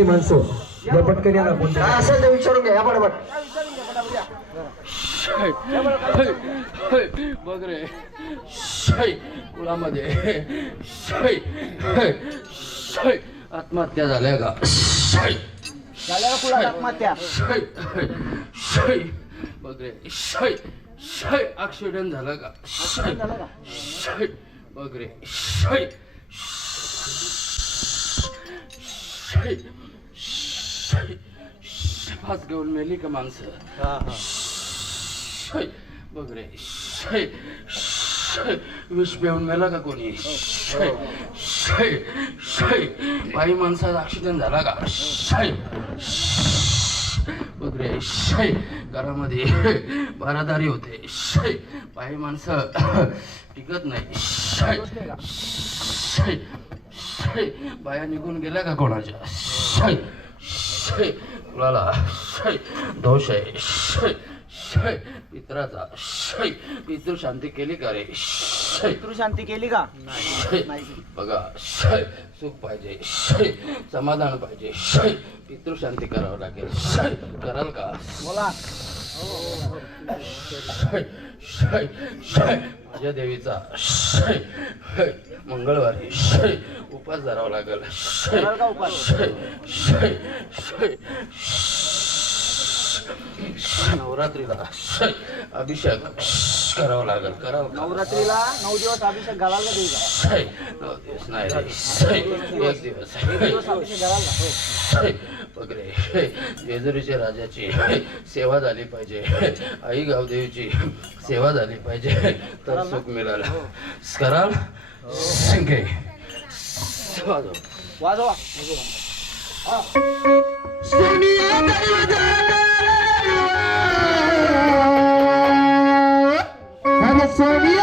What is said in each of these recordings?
घरातली माणसं? या पटकन या ना असेल ते विचारून घ्या या हाय, बघ रे. शाई कुळामध्ये. हाय, शाई आत्महत्या झाल्या का? शाई झाल्या का कुळात आत्महत्या? हाय, शाई बघ रे. शाई शाई ऍक्सिडेंट झाला का? शाई झाला का? शाई बघ रे. शाई शाई फास घेऊन मेली का माणसं? बघ रे विष पिऊन मेला का कोणी? बाई माणसाचा ऍक्सिडेंट झाला का? बघ रे शै, घरामध्ये बारादारी होते. शै, बाई माणसं टिकत नाही. शै, शै, शै, बाया निघून गेल्या का कोणाच्या? शै, शै, कुणाला शै, दोष आहे शै, शै, पित्राचा शै, पितृ शांती केली का रे? शै, पितृ शांती केली का? शै, बघा शै, सुख पाहिजे शै, समाधान पाहिजे शै, पितृ शांती करावं लागेल. शै, कराल का? बोला. शै, शै, शै, माझ्या देवीचा. मंगळवारी. उपास धरावा लागेल शै, कराल का उपास? शै, शै, शै, नवरात्रीला. अभिषेक. करावा लागेल करावं? नवरात्रीला नऊ दिवस अभिषेक नऊ दिवस नाही रे. एक दिवस. एक दिवस हो. रे शै, जेजुरीच्या राजाची सेवा झाली पाहिजे. आई गावदेवीची सेवा झाली पाहिजे. तर सुख मिळालं. कराल? संख्ये वाजव. वाजवा. घे Semi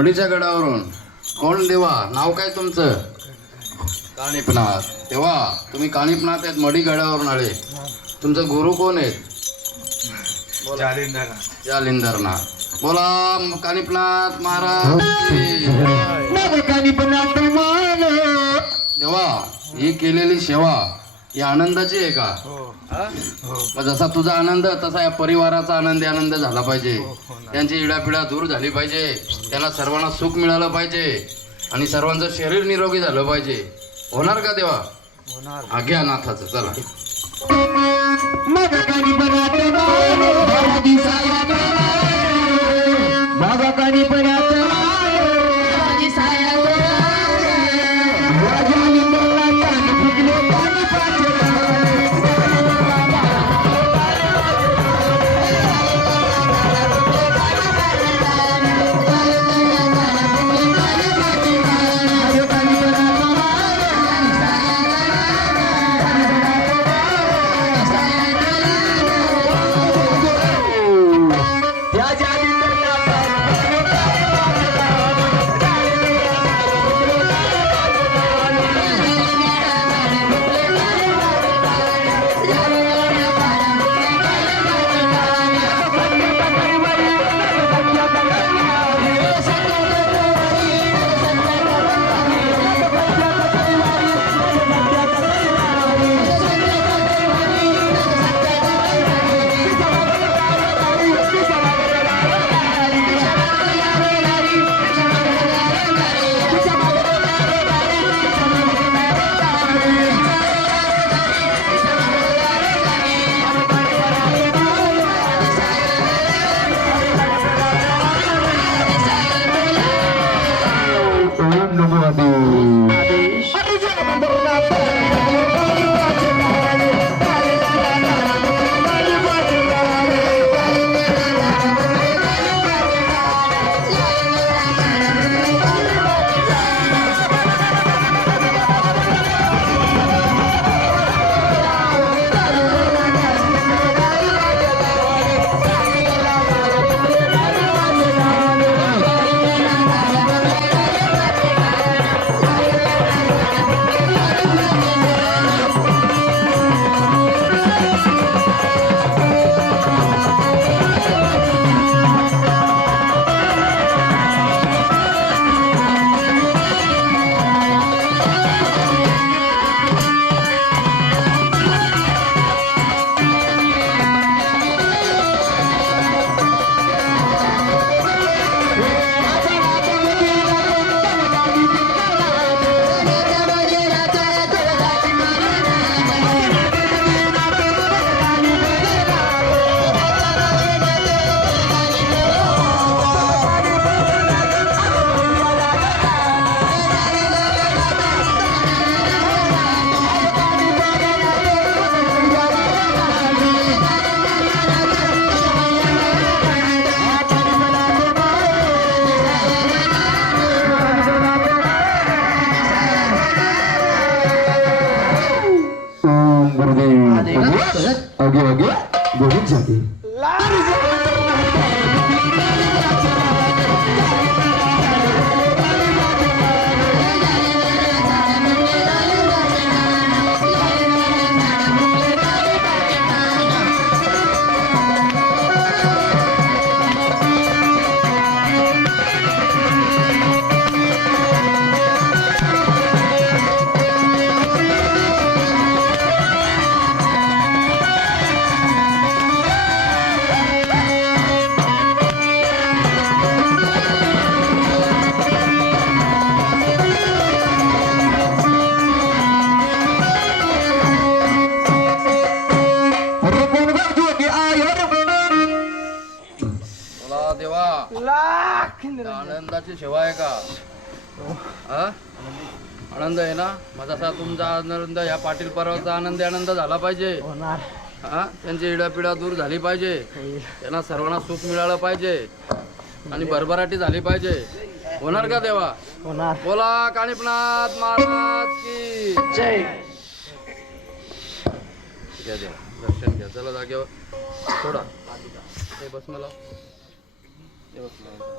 मडीच्या गडावरून. कोण देवा? नाव काय तुमचं? काणिपनाथ तेव्हा तुम्ही काणिपनाथ आहेत मडी गडावरून आले. तुमचं गुरु कोण आहेत? जालिंदरनाथ. बोला काणिपनाथ महाराज. देवा ही केलेली सेवा ही आनंदाची आहे का? हा? मग जसा तुझा आनंद तसा या परिवाराचा आनंदी आनंद झाला पाहिजे. त्यांची इडापिडा दूर झाली पाहिजे. त्यांना सर्वांना सुख मिळालं पाहिजे. आणि सर्वांचं शरीर निरोगी झालं पाहिजे. होणार का देवा? हा घ्या नाथाचं चला. आनंद या पाटील पर्वाचा आनंदी आनंद झाला पाहिजे. होणार. हा? त्यांची इडापिडा दूर झाली पाहिजे. त्यांना सर्वांना सुख मिळालं पाहिजे. आणि भरभराटी झाली पाहिजे. होणार का देवा? होणार. बोला काणिपनाथ महाराज की जय. घ्या देवा दर्शन घ्या. चला जागेवर. सोडा. हे बस मला. हे बस मला.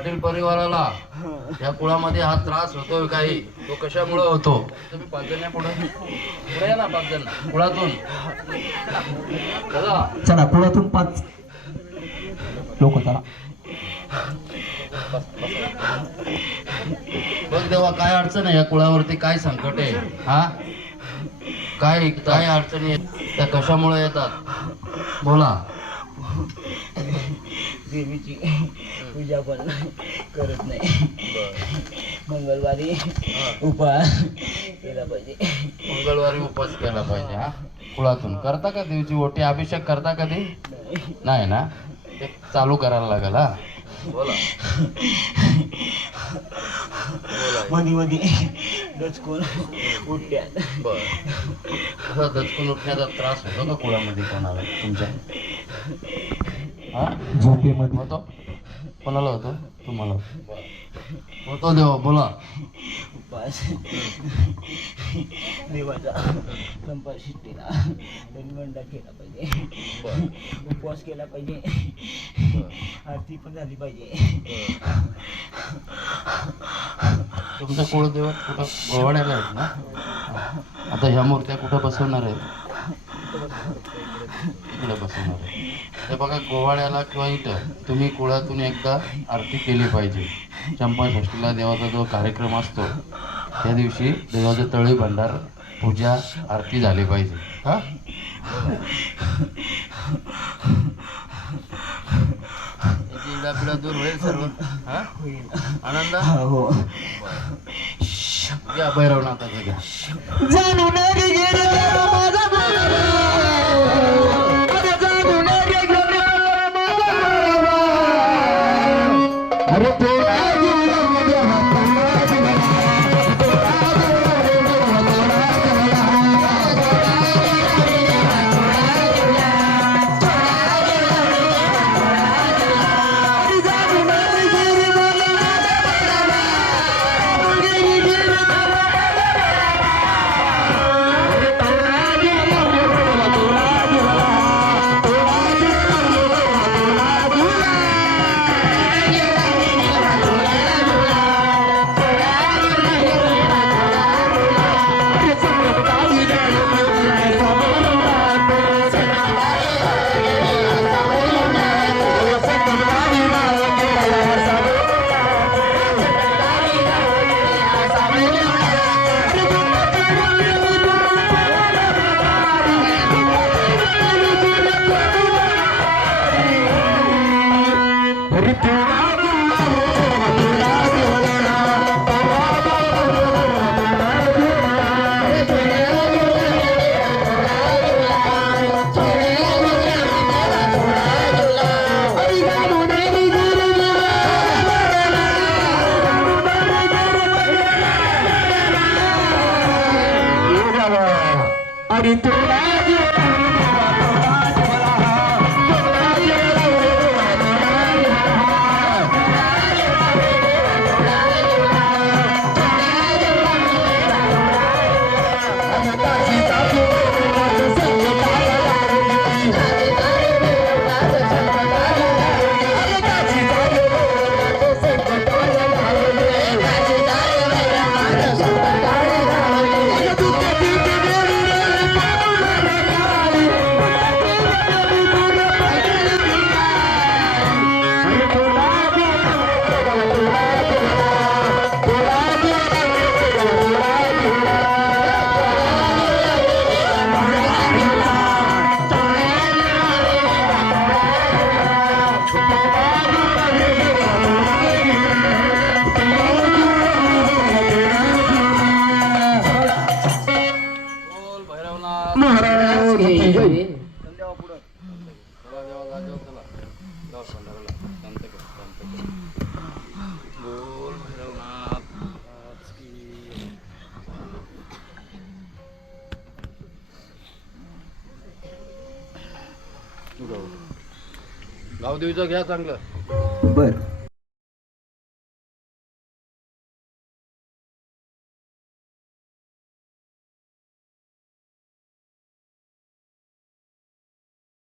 पाटील परिवाराला या कुळामध्ये हा त्रास होतोय काही? तो कशामुळे होतो? तुम्ही पाच जण पुढे. पुढे या ना पाच जण कुळातून. चला. चला कुळातून पाच लोक चला. बघ देवा काय अडचण आहे या कुळावरती? काय संकट आहे? हा? काय काय अडचणी आहेत त्या कशामुळे येतात? बोला. देवीची पूजा पण करत नाही. मंगळवारी उपास केला पाहिजे. मंगळवारी उपवास केला पाहिजे हा. कुळातून. करता का देवीची ओटी? अभिषेक करता कधी? नाही ना? ते चालू करायला लागेल हा. बोला. मधी मधी डचकून उठत्यात बर. दचकून उठण्याचा त्रास होतो का कुळामध्ये कोणाला? तुमच्या? हा? झोपेमध्ये. होतो? कोणाला होतो? तुम्हाला. होतो देवा बोला. उपास. देवाचा संपाशिष्टीला धनगंडा केला पाहिजे. उपवास केला पाहिजे. आरती पण झाली पाहिजे. तुमच्या कुळदेवत कुठं? गोवाड्याला आहेत ना? आता ह्या मूर्त्या कुठं बसवणार आहेत? इकडे बसवणार आहे हे बघा गोवाड्याला किंवा इथं तुम्ही कुळातून एकदा आरती केली पाहिजे. चंपाषष्टीला देवाचा जो कार्यक्रम असतो त्या दिवशी देवाचं तळी भंडार पूजा आरती झाली पाहिजे. हा? दूर होईल सर्व हा. आनंद हो या भैरवनाथाचं घ्या. आणि गावदेवीचं घ्या चांगलं. बर.